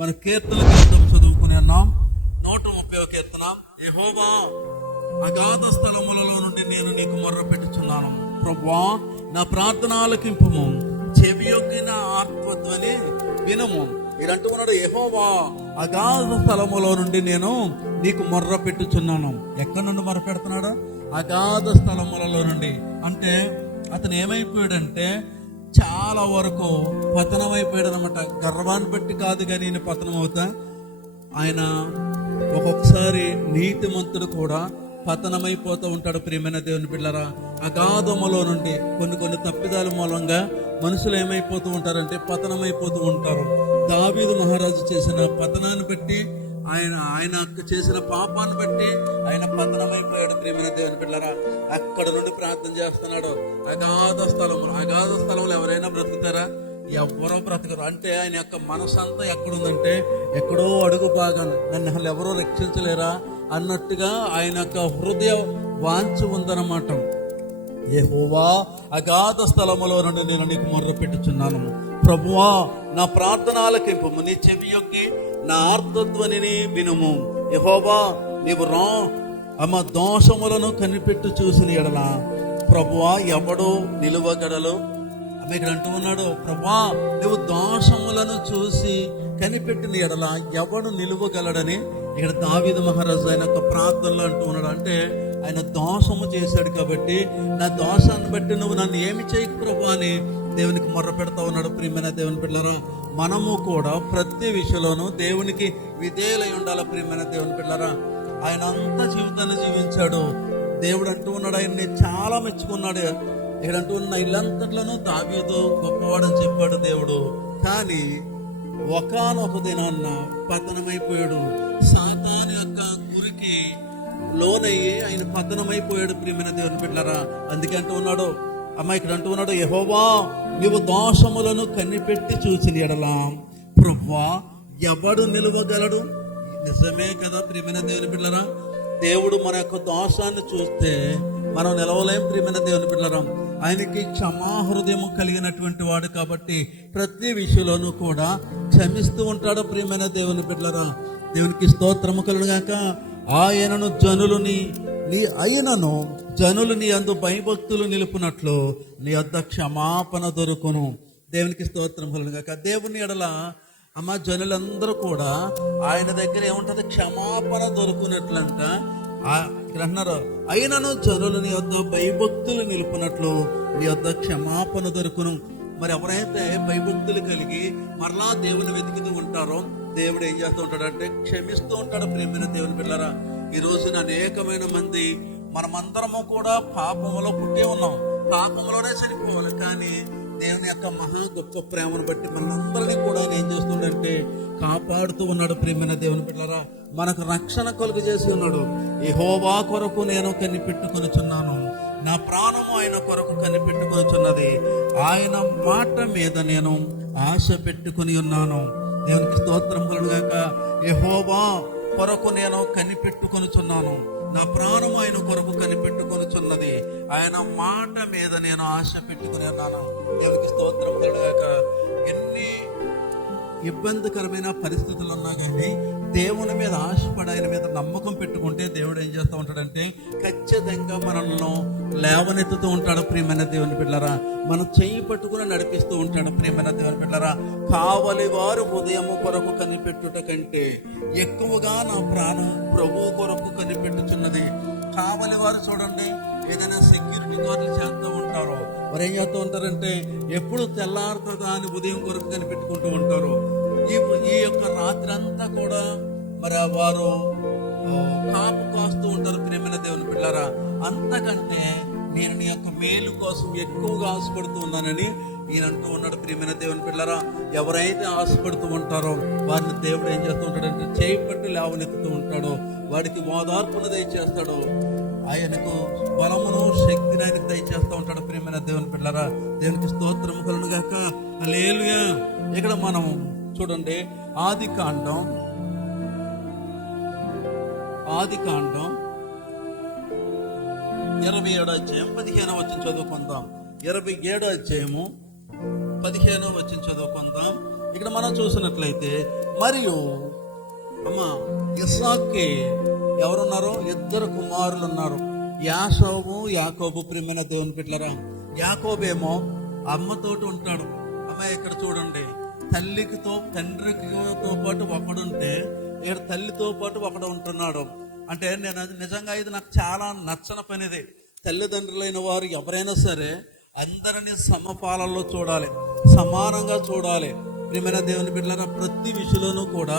మన కీర్తన గ్రంథం చదువుకుని ఉన్నాం. 130వ కీర్తన. యెహోవా అగాధ స్థలములలో నుండి నేను నీకు మొర్ర పెట్టుచున్నాను. ప్రభువా నా ప్రార్థన ఆలకింపుము, చెవియొగ్గిన ఆర్తధ్వని వినుము. ఇదంటూ ఉన్నాడు, యెహోవా అగాధ స్థలములో నుండి నేను నీకు మొర్ర పెట్టుచున్నాను. ఎక్కడి నుండి మొర్ర పెడుతున్నాడు? అగాధ స్థలములలో నుండి. అంటే అతను ఏమైపోయాడంటే చాలా వరకు పతనమైపోయాడు అనమాట. గర్వాన్ని బట్టి కాదు కానీ ఈయన పతనం అవుతా. ఆయన ఒక్కొక్కసారి నీతిమంతుడు కూడా పతనమైపోతూ ఉంటాడు. ప్రియమైన దేవుని బిడ్డలారా, అగాధములో నుండి కొన్ని తప్పిదాల మూలంగా మనుషులు ఏమైపోతూ ఉంటారంటే పతనమైపోతూ ఉంటారు. దావీదు మహారాజు చేసిన పతనాన్ని బట్టి, ఆయన చేసిన పాపాన్ని బట్టి ఆయన పతనమైపోయాడు. ప్రియమైన దేవుని బిడ్డలారా, అక్కడ నుండి ప్రార్థన చేస్తున్నాడు. అగాధ స్థలంలో ఎవరైనా బ్రతుకుతారా? ఎవరో బ్రతకరు. అంటే ఆయన యొక్క మనసంతా ఎక్కడుందంటే ఎక్కడో అడుగు భాగాన, నన్ను అసలు ఎవరో రక్షించలేరా అన్నట్టుగా ఆయన యొక్క హృదయ వాంఛ ఉందన్నమాట. యెహోవా అగాధ స్థలములో నుండి నేను నీకు మొర్ర పెట్టుచున్నాను. ప్రభువా నా ప్రార్థన ఆలకింపుము, నీ చెవి యొక్కి నా ఆర్తధ్వనిని వినుము. యెహోవా నీవు దోషములను కనిపెట్టు చూసిన ఎడల ప్రభువా ఎవడు నిలువగడలు. ఇక్కడ అంటూ ఉన్నాడు, ప్రభువా నువ్వు దోషములను చూసి కనిపెట్టిన ఎడల ఎవడు నిలువగలడని ఇక్కడ దావీదు మహారాజు ఆయన యొక్క ప్రార్థనలో అంటూ ఉన్నాడు. అంటే ఆయన దోషము చేశాడు కాబట్టి నా దోషాన్ని బట్టి నువ్వు నన్ను ఏమి చేయకు ప్రభు అని దేవునికి మొర్ర పెడతా ఉన్నాడు. ప్రియమైన దేవుని బిడ్డలారా, మనము కూడా ప్రతి విషయంలోనూ దేవునికి విధేయులై ఉండాలి. ప్రియమైన దేవుని బిడ్డలారా, ఆయన అంత జీవితాన్ని జీవించాడు. దేవుడు అంటూ ఉన్నాడు, ఆయన్ని చాలా మెచ్చుకున్నాడు. ఇక్కడ అంటూ ఉన్న ఇల్లంతట్లోనూ దావీదు గొప్పవాడని చెప్పాడు దేవుడు. కానీ ఒకానొక దినాన్న పతనమైపోయాడు. సాతాను యొక్క గురికి లోనయ్యి ఆయన పతనమైపోయాడు. ప్రియమైన దేవుని బిడ్డలారా, అందుకే అంటూ ఉన్నాడు ఇక్కడ అంటూ ఉన్నాడు, యెహోవా నీవు దోషములను కనిపెట్టి చూసిన ఎడలా ప్రభువా ఎవడు నిలువగలడు. నిజమే కదా ప్రియమైన దేవుని బిడ్డలారా, దేవుడు మన యొక్క దోషాన్ని చూస్తే మనం నిలవలేం. ప్రియమైన దేవుని బిడ్డలారా, ఆయనకి క్షమాహృదయం కలిగినటువంటి వాడు కాబట్టి ప్రతి విషయంలోనూ కూడా క్షమిస్తూ ఉంటాడు. ప్రియమైన దేవుని బిడ్డలారా, దేవునికి స్తోత్రము కలుగుగాక. ఆయనను జనులు నీ అందు భయభక్తులు నిలుపునట్లు నీ వద్ద క్షమాపణ దొరుకును. దేవునికి స్తోత్రం కలుగుగాక. దేవుని ఎడల జనులందరూ కూడా ఆయన దగ్గర ఏముంటది? క్షమాపణ దొరుకునట్లంట. ఇక్కడ అన్నారు, అయినను జనులు నీ వద్ద భయభక్తులు నిలుపునట్లు నీ వద్ద క్షమాపణ దొరుకును. మరి ఎవరైతే భయభక్తులు కలిగి మరలా దేవుని వెతికితూ ఉంటారో దేవుడు ఏం చేస్తూ ఉంటాడంటే క్షమిస్తూ ఉంటాడు. ప్రియమైన దేవుని బిడ్డలారా, ఈ రోజున అనేకమైన మంది మనమందరము కూడా పాపములో పుట్టే ఉన్నాం, పాపములోనే చనిపోవాలి. కానీ దేవుని యొక్క మహా గొప్ప ప్రేమను బట్టి మనందరినీ కూడా ఆయన ఏం చేస్తుండంటే కాపాడుతూ ఉన్నాడు. ప్రియమైన దేవుని బిడ్డలారా, మనకు రక్షణ కలుగు చేసి ఉన్నాడు. యెహోవా కొరకు నేను కనిపెట్టుకొనుచున్నాను, నా ప్రాణము ఆయన కొరకు కనిపెట్టుకొనుచున్నది, ఆయన మాట మీద నేను ఆశ పెట్టుకుని ఉన్నాను. దేవునికి స్తోత్రం కలుగుగాక. యెహోవా కొరకు నేను కనిపెట్టుకొనుచున్నాను, నా ప్రాణము ఆయన కొరకు కనిపెట్టుకొనుచున్నది, ఆయన మాట మీద నేను ఆశ పెట్టుకుని ఉన్నాను. దేవునికి స్తోత్రం కలుగుగాక. ఎన్ని ఇబ్బందికరమైన పరిస్థితులు ఉన్నా కానీ దేవుని మీద ఆశపడి ఆయన మీద నమ్మకం పెట్టుకుంటే దేవుడు ఏం చేస్తూ ఉంటాడంటే ఖచ్చితంగా మనల్ని లేవనెత్తుతూ ఉంటాడు. ప్రియమైన దేవుని బిడ్డలారా, మనం చెయ్యి పట్టుకుని నడిపిస్తూ ఉంటాడు. ప్రియమైన దేవుని బిడ్డలారా, కావలి వారు ఉదయము కొరకు కనిపెట్టుట కంటే ఎక్కువగా నా ప్రాణం ప్రభువు కొరకు కనిపెట్టుచున్నది. కావలి వారు చూడండి, ఏదైనా సెక్యూరిటీ గార్డులు చేస్తూ ఉంటారు. మరి ఏం చేస్తూ ఉంటారంటే ఎప్పుడు తెల్లారుతుందా అని ఉదయం కొరకు కనిపెట్టుకుంటూ ఉంటారు. ఈ యొక్క రాత్రి అంతా కూడా మరి వారు కాపు కాస్తూ ఉంటారు. ప్రియమైన దేవుని బిడ్డలారా, అంతకంటే నేను నీ యొక్క మేలు కోసం ఎక్కువగా ఆశపడుతూ ఉన్నానని ఈయన అంటూ ఉన్నాడు. ప్రియమైన దేవుని బిడ్డలారా, ఎవరైతే ఆశపడుతూ ఉంటారో వారిని దేవుడు ఏం చేస్తూ ఉంటాడంటే చేయి పట్టి లేవనెత్తుతూ ఉంటాడు. వాడికి ఓదార్పును దయచేస్తాడు, ఆయనకు బలమును శక్తిని ఆయనకు దయచేస్తూ ఉంటాడు. ప్రియమైన దేవుని బిడ్డలారా, దేవునికి స్తోత్రం కలుగుగాక. హల్లెలూయా. ఇక్కడ మనం చూడండి, ఆది కాండం 27వ అధ్యాయం 15వ వచనం చదువుకుందాం. 27వ అధ్యాయము 15వ వచనం చదువుకుందాం. ఇక్కడ మనం చూసినట్లయితే మరియు అమ్మ ఇస్సాకుకి ఎవరున్నారు? 2 కుమారులు ఉన్నారు, యాకోబు యాకోబు. ప్రియమైన దేవుని బిడ్డలారా, యాకోబేమో అమ్మతోటి ఉంటాడు. అమ్మ ఇక్కడ చూడండి, తండ్రితో పాటు ఒకడుంటే ఇక్కడ తల్లితో పాటు ఒకడు ఉంటున్నాడు. అంటే నేను నిజంగా ఇది నాకు చాలా నచ్చని పనిది. తల్లిదండ్రులైన వారు ఎవరైనా సరే అందరినీ సమపాలనలో చూడాలి, సమానంగా చూడాలి. ప్రియమైన దేవుని బిడ్డలారా, ప్రతి విషయంలోనూ కూడా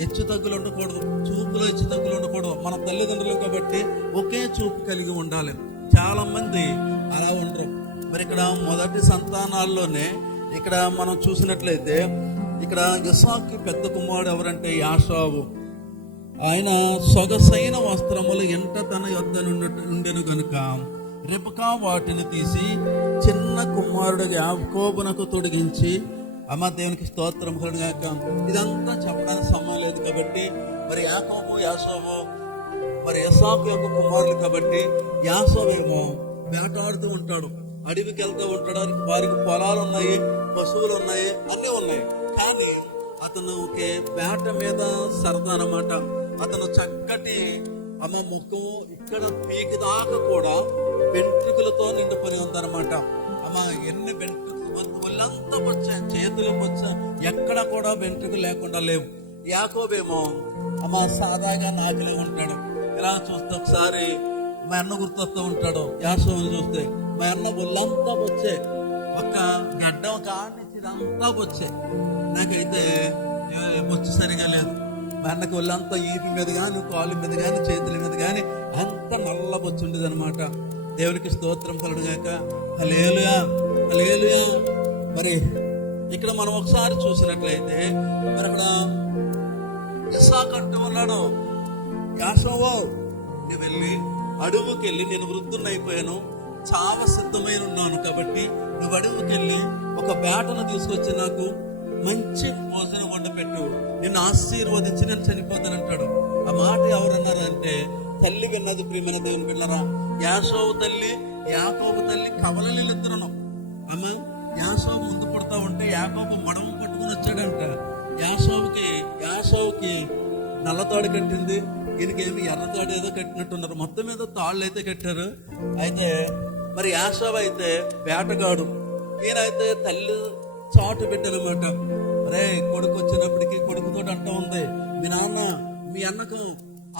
హెచ్చు తగ్గులు ఉండకూడదు, చూపులో హెచ్చు తగ్గులు ఉండకూడదు. మన తల్లిదండ్రులు కాబట్టి ఒకే చూపు కలిగి ఉండాలి. చాలా మంది అలా ఉండరు. మరి ఇక్కడ మొదటి సంతానాల్లోనే ఇక్కడ మనం చూసినట్లయితే ఇక్కడ ఇస్సాకు పెద్ద కుమారుడు ఎవరంటే యాకోబు. ఆయన సొగసైన వస్త్రములు ఎంట తన యొద్ద ఉండెను గనుక రెబెకా వాటిని తీసి చిన్న కుమారుడు యాకోబునకు తొడిగించి, అమ్మ దేవునికి స్తోత్రం కలుగాక. ఇదంతా చెప్పడానికి సమయం లేదు కాబట్టి మరి యాకోబు మరి ఇస్సాకు యొక్క కుమారులు కాబట్టి యాకోబేమో వేటాడుతూ ఉంటాడు, అడవికి వెళ్తూ ఉంటాడు. వారికి పొలాలు ఉన్నాయి, పశువులు ఉన్నాయి, అన్నీ ఉన్నాయి. కానీ అతను వేట మీద సరదా అన్నమాట. అతను చక్కటి ముఖము ఇక్కడ పీకి దాకా కూడా వెంట్రుకలతో నిండిపోయి ఉందన్నమాట. ఎన్ని వెంట్రుకలు, ఒళ్ళంతా వచ్చాయి, చేతులు వచ్చా, ఎక్కడ కూడా వెంట్రుకలు లేకుండా లేవు. యాకోబేమో సాదాగా నాకిలే ఉంటాడు. ఇలా చూస్తే ఒకసారి మా అన్న గుర్తొస్తూ ఉంటాడు. యాకోబుని చూస్తే మా అన్న ఒళ్ళంతా వచ్చే, ఒక గడ్డం కానిచ్చి ఇదంతా వచ్చే. నాకైతే బొచ్చు సరిగా లేదు. మా అన్నకి ఒళ్ళంతా ఈపి మీద కానీ, కాళ్ళ మీద కానీ, చేతుల మీద కానీ అంత నల్ల బొచ్చు ఉండేది అనమాట. దేవునికి స్తోత్రం కలుగుగాక. హల్లెలూయా, హల్లెలూయా. మరి ఇక్కడ మనం ఒకసారి చూసినట్లయితే మరి అక్కడ ఇస్సాకు అంటూ ఉన్నాడు, యాకోబు నువ్వు వెళ్ళి అడవుకి వెళ్ళి, నేను వృద్ధున్నైపోయాను, చావ సిద్ధమైన ఉన్నాను కాబట్టి నువ్వు అడవుకి వెళ్ళి ఒక వేటను తీసుకొచ్చి నాకు మంచి భోజనం వండి పెట్టు, నిన్ను ఆశీర్వదించి నేను చనిపోతానంటాడు. ఆ మాట ఎవరన్నారు అంటే తల్లి విన్నది. ప్రియమైన దేవుని బిడ్డలారా, యాకోబు తల్లి యాకోబు తల్లి కవలలిద్దరును. యాకోబు ముందు పడతా ఉంటే యాకోబు మడమ పట్టుకుని వచ్చాడంట. యాకోబుకి నల్లతాడు కట్టింది, ఈయనకేమి ఎర్రతాడు ఏదో కట్టినట్టున్నారు. మొత్తం మీద తాళ్ళు అయితే కట్టారు. అయితే మరి యాకోబు అయితే వేటగాడు, ఈయనైతే తల్లి చాటు బిడ్డలమాట. అరే కొడుకు వచ్చినప్పటికీ కొడుకుతో అంటూ ఉంది, మీ నాన్న మీ అన్నకు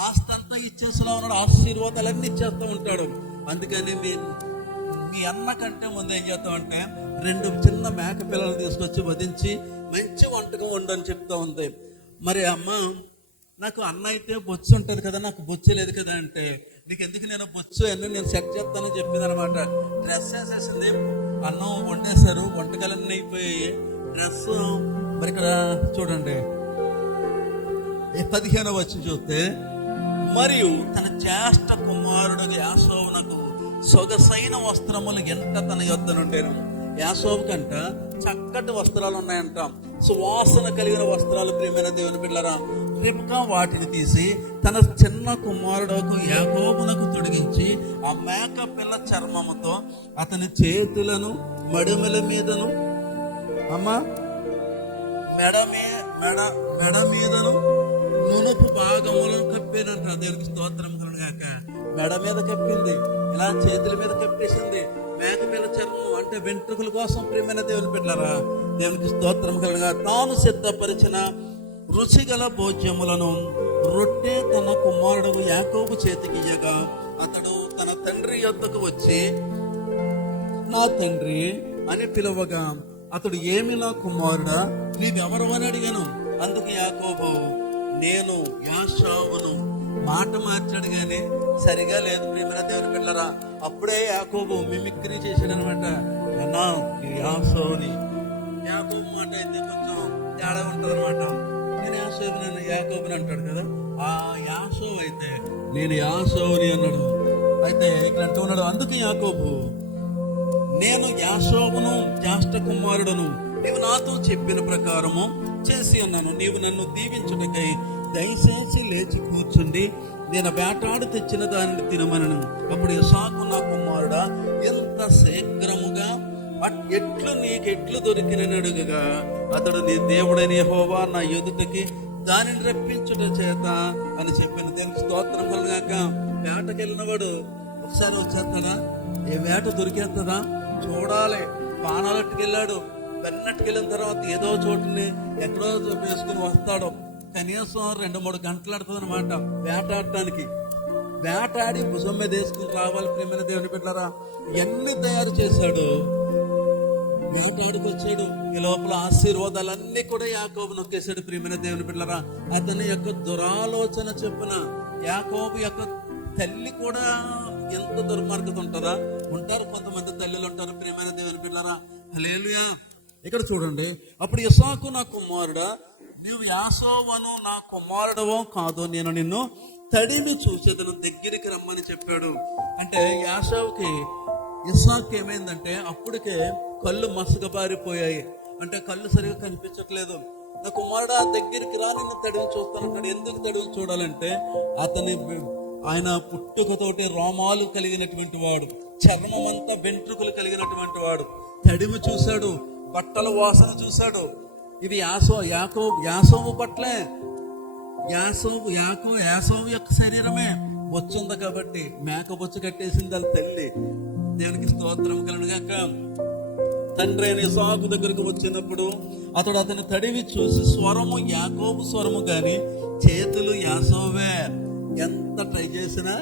ఆస్తి అంతా ఇచ్చేస్తా ఉన్నాడు, ఆశీర్వాదాలన్నీ ఇచ్చేస్తూ ఉంటాడు. అందుకని మీ అన్న కంటే ముందు ఏం చేస్తామంటే 2 చిన్న మేక పిల్లలు తీసుకొచ్చి వధించి మంచి వంటకం వండని చెప్తా ఉంది. మరి అమ్మ నాకు అన్న అయితే బొచ్చు ఉంటుంది కదా, నాకు బొచ్చు లేదు కదా అంటే, నీకు ఎందుకు నేను బొచ్చు అన్నీ నేను సెట్ చేస్తానని చెప్పింది అనమాట. డ్రెస్ వేసేసింది, అన్నం వండేశారు, వంటకాలన్నీ అయిపోయాయి, డ్రెస్. మరి ఇక్కడ చూడండి 15వ వచనం చూస్తే, మరియు తన జ్యేష్ఠ కుమారుడు యాకోబునకు సొగసైన వస్త్రములు ఎంట తన యొద్ద నుండెను. యాకోబు కంట చక్కటి వస్త్రాలు ఉన్నాయంట, సువాసన కలిగిన వస్త్రాలు. ప్రియమైన దేవుని బిడ్డలారా, రెబెకా వాటిని తీసి తన చిన్న కుమారుడుకు యాకోబునకు తొడిగించి ఆ మేక పిల్ల చర్మముతో అతని చేతులను మడిమెల మీదను మెడ మీదను నునుపు భాగములను కప్పేనంట. దేవునికి స్తోత్రం కలుగాక. మెడ మీద కప్పింది, ఇలా చేతుల మీద కప్పేసింది. మేక పిల్ల చర్మం అంటే వెంట్రుకల కోసం. ప్రియమైన దేవుని బిడ్డలారా, దేవునికి స్తోత్రం కలుగా. తాను సిద్ధపరిచిన రుచిగల భోజ్యములను రొట్టె తన కుమారుడు యాకోబు చేతికి ఇయ్యగా అతడు తన తండ్రి యొద్దకు వచ్చి నా తండ్రి అని పిలవగా అతడు ఏమి నా కుమారుడా నీవెవరు అని అడిగాను. అందుకు యాకోబు నేను యాకోబును. మాట మార్చాడు కానీ సరిగా లేదు. ప్రియమైన దేవుని బిడ్డలారా, అప్పుడే యాకోబు మిమిక్రీ చేశాడు అనమాట. యాకోబుని యాకోబు మాట అయితే కొంచెం తేడా ఉంటుంది అనమాట. నేను యాకోబుని అంటాడు కదా, ఆ యాకోబు అయితే నేను యాకోబుని అన్నాడు. అయితే ఇక్కడ అంటూ ఉన్నాడు, అందుకే యాకోబు నేను యాకోబును జ్యేష్ఠ కుమారుడును, నీవు నాతో చెప్పిన ప్రకారము చేసి ఉన్నాను. నీవు నన్ను దీవించుటకై దయచేసి లేచి కూర్చుండి నేను వేటాడు తెచ్చిన దానిని తినమనను. అప్పుడు ఇస్సాకు నా కుమారుడా ఎంత శీఘ్రముగా ఎట్లు నీకెట్లు దొరికినని అడుగగా అతడు, నీ దేవుడైన యెహోవా నా ఎదుటకి దానిని రప్పించుట చేత అని చెప్పిన. దేవునికి స్తోత్రం కలుగాక. వేటకెళ్ళినవాడు ఒకసారి వచ్చేస్తాడా? ఏ వేట దొరికేస్తుందా? చూడాలి. బాణాలట్టుకెళ్ళాడు. వెన్నట్టుకెళ్ళిన తర్వాత ఏదో చోటుని ఎక్కడో వేసుకుని వస్తాడు. కనీసం 2-3 గంటలు ఆడుతుంది అనమాట వేటాడటానికి. వేటాడి భుజం మీద వేసుకుని రావాలి. ప్రియమైన దేవుని బిడ్డలారా, ఎన్ని తయారు చేశాడు. వేటాడుకొచ్చాడు. ఈ లోపల ఆశీర్వాదాలన్నీ కూడా యాకోబు నొక్కేశాడు. ప్రియమైన దేవుని బిడ్డలారా, అతని యొక్క దురాలోచన చెప్పున యాకోబు యొక్క తల్లి కూడా ఎంత దుర్మార్గత ఉంటుందా? ఉంటారు కొంతమంది తల్లులు ఉంటారు. ప్రియమైన దేవుని బిడ్డలారా, హల్లెలూయా. ఇక్కడ చూడండి, అప్పుడు ఇస్సాకు, నా కుమారుడా, నీవు యాసోవను నా కుమారుడవో కాదో నేను నిన్ను తడిని చూసేదను, దగ్గరికి రమ్మని చెప్పాడు. అంటే యాసోవుకి ఇస్సాకు ఏమైందంటే అప్పటికే కళ్ళు మసకబారిపోయాయి. అంటే కళ్ళు సరిగా కనిపించట్లేదు. నా కుమారుడు దగ్గరికి రా, నిన్ను తడివి చూస్తానంటాడు. ఎందుకు తడివి చూడాలంటే ఆయన పుట్టుకతోటి రోమాలు కలిగినటువంటి వాడు, చర్మం అంతా వెంట్రుకలు కలిగినటువంటి వాడు. తడివి చూశాడు, బట్టల వాసన చూశాడు. ఇవి యాసోవు పట్లే. యాసోవు యొక్క శరీరమే బొచ్చుంది కాబట్టి మేక బొచ్చు కట్టేసింది వాళ్ళ తల్లి. దేవునికి స్తోత్రం కలుగుగాక. తండ్రి అయిన ఇస్సాకు దగ్గరకు వచ్చినప్పుడు అతని తడివి చూసి స్వరము యాకోబు స్వరము గాని చేతులు యాసోవే. ఎంత ట్రై చేసినా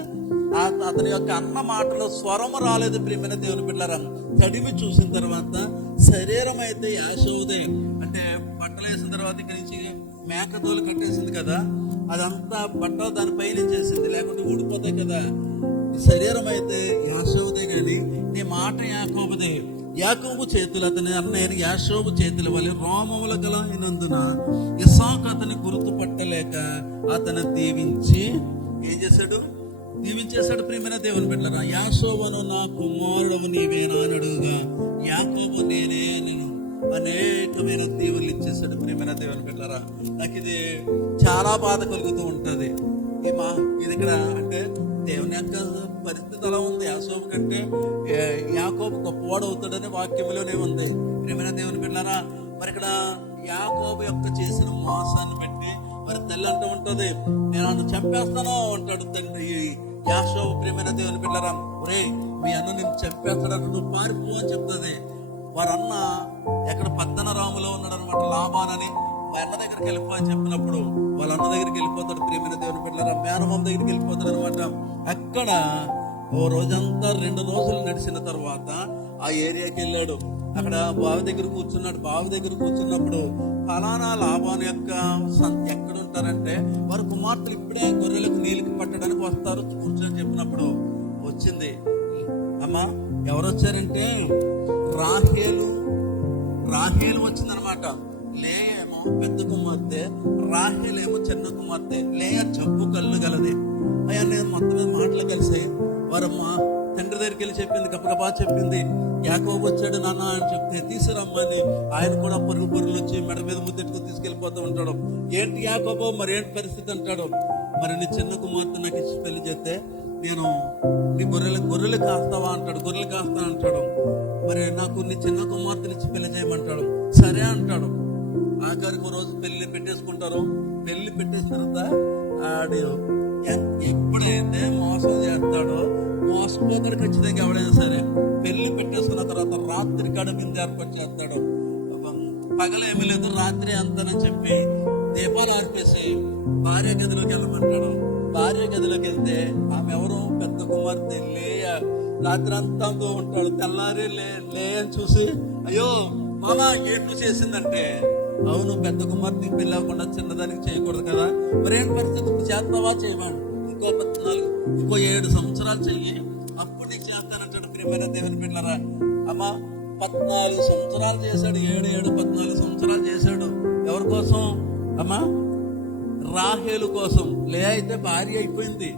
అతని యొక్క అన్న మాటలో స్వరము రాలేదు. ప్రియమైన దేవుని బిడ్డలారా, తడివి చూసిన తర్వాత శరీరం అయితే యాసోవుదే. అంటే బట్టలు వేసిన తర్వాత ఇక్కడి నుంచి మేకతోలు కట్టేసింది కదా, అదంతా బట్ట దానిపైన చేసింది, లేకుంటే ఊడిపోతాయి కదా. శరీరం అయితే యాసోవుదే గాని నీ మాట యాకోబుదే. యాకోబు చేతులు అతని అన్నయ్య యాషోబు చేతుల వల్ల రోమముల గల అయినందున ఇస్సాకు అతని గుర్తుపట్టలేక అతను దీవించి ఏం చేశాడు? దీవించేశాడు. ప్రియమైన దేవుని బిడ్డలారా, యాషోబును నా కుమారుడవు నీవేనా అని అడుగుగా యాకోబు నేనే నేను అనేకమైన దీవులు ఇచ్చేసాడు. ప్రియమైన దేవుని బిడ్డలారా, నాకు ఇది చాలా బాధ కలుగుతూ ఉంటది. ఇది ఇక్కడ అంటే దేవుని యొక్క పరిస్థితి అలా ఉంది. యాకోబు కంటే యాకోబు గొప్పవాడు అవుతాడని వాక్యంలోనే ఉంది. ప్రియమైన దేవుని బిడ్డలారా, మరి ఇక్కడ యాకోబు యొక్క చేసిన మోసాన్ని బట్టి మరి తల్లి అంటూ ఉంటది, నేను నన్ను చంపేస్తాను అంటాడు తండ్రి యాకోబు. ప్రియమైన దేవుని బిడ్డలారా, ఒరే మీ అన్న నేను చంపేస్తాడు, నువ్వు పారిపో అని చెప్తుంది. వారన్న ఎక్కడ పద్దనరాములో ఉన్నాడు అనమాట, లాబానని. మా అన్న దగ్గరికి వెళ్ళిపో అని చెప్పినప్పుడు వాళ్ళ అన్న దగ్గరికి వెళ్ళిపోతాడు. ప్రియమైన దేవుని బిడ్డలారా, మేనమామ దగ్గరికి వెళ్ళిపోతాడు అనమాట. అక్కడ ఓ రోజంతా 2 రోజులు నడిచిన తర్వాత ఆ ఏరియాకి వెళ్ళాడు. అక్కడ బావి దగ్గర కూర్చున్నాడు. బావి దగ్గర కూర్చున్నప్పుడు ఫలానా లాభాన్ యొక్క ఎక్కడ ఉంటారంటే వారి కుమార్తెలు ఇప్పుడే గొర్రెలకు నీళ్ళకి పట్టడానికి వస్తారు కూర్చొని చెప్పినప్పుడు వచ్చింది. అమ్మా ఎవరు వచ్చారంటే రాహేలు వచ్చిందనమాట. లేయేమో పెద్ద కుమార్తె, రాహేల్ ఏమో చిన్న కుమార్తె. లేయ జబ్బు కళ్ళు గలది. అయ్యా నేను మొత్తం మాటలు కలిసి వారమ్మ తండ్రి దగ్గరికి వెళ్ళి చెప్పింది, గబగబా చెప్పింది, యాకోబు వచ్చాడు నాన్న అని చెప్తే తీసుకురమ్మని ఆయన కూడా పరుగులు వచ్చి మెడ మీద ముద్దెట్టుకు తీసుకెళ్ళిపోతూ ఉంటాడు. ఏంటి యాకోబు మరి ఏంటి పరిస్థితి అంటాడు. మరి నీ చిన్న కుమార్తె నాకు ఇచ్చి పెళ్లి చేస్తే నేను నీ గొర్రెలు కాస్తావా అంటాడు. గొర్రెలు కాస్తా అంటాడు. మరి నాకు నీ చిన్న కుమార్తెని ఇచ్చి పెళ్లి చేయమంటాడు. సరే అంటాడు. ఆఖరికి రోజు పెళ్లి పెట్టేసుకుంటారు. పెళ్లి పెట్టేసిన తర్వాత ఆడు ఎప్పుడైతే మోసం చేస్తాడో మోసపోతాడు ఖచ్చితంగా. ఎవడైనా సరే పెళ్లి పెట్టేసుకున్న తర్వాత రాత్రి కడుపుని ఏర్పాటు చేస్తాడు. పగలేమీ లేదు, రాత్రి అంతానని చెప్పి దీపాలు ఆర్పేసి భార్య గదిలోకి వెళ్ళమంటాడు. భార్య గదిలోకి వెళ్తే ఆమె ఎవరు? పెద్ద కుమార్తె లేయ. రాత్రి అంతా ఉంటాడు. తెల్లారి లే అని చూసి అయ్యో మామ ఎట్లు చేసిందంటే, అవును పెద్ద కుమార్తె పెళ్ళి అవ్వకుండా చిన్నదానికి చేయకూడదు కదా, మరేం పరిస్థితి చేస్తావా చేయమని. ఇంకో 7 సంవత్సరాలు చెయ్యి, అప్పుడు నీకు చేస్తానంటాడు. ప్రియమైన దేవుని బిడ్డలారా, అమ్మ 14 సంవత్సరాలు చేశాడు. 14 సంవత్సరాలు చేశాడు. ఎవరి కోసం అమ్మా? రాహేలు కోసం. లే అయితే భార్య అయిపోయింది.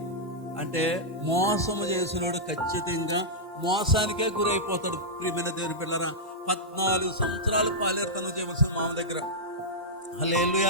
అంటే మోసము చేసినాడు ఖచ్చితంగా మోసానికే గురైపోతాడు. ప్రియమైన దేవుని బిడ్డలారా, 14 సంవత్సరాలు పాలేరుతనం చేయవలసిన మామ దగ్గర. హల్లెలూయా.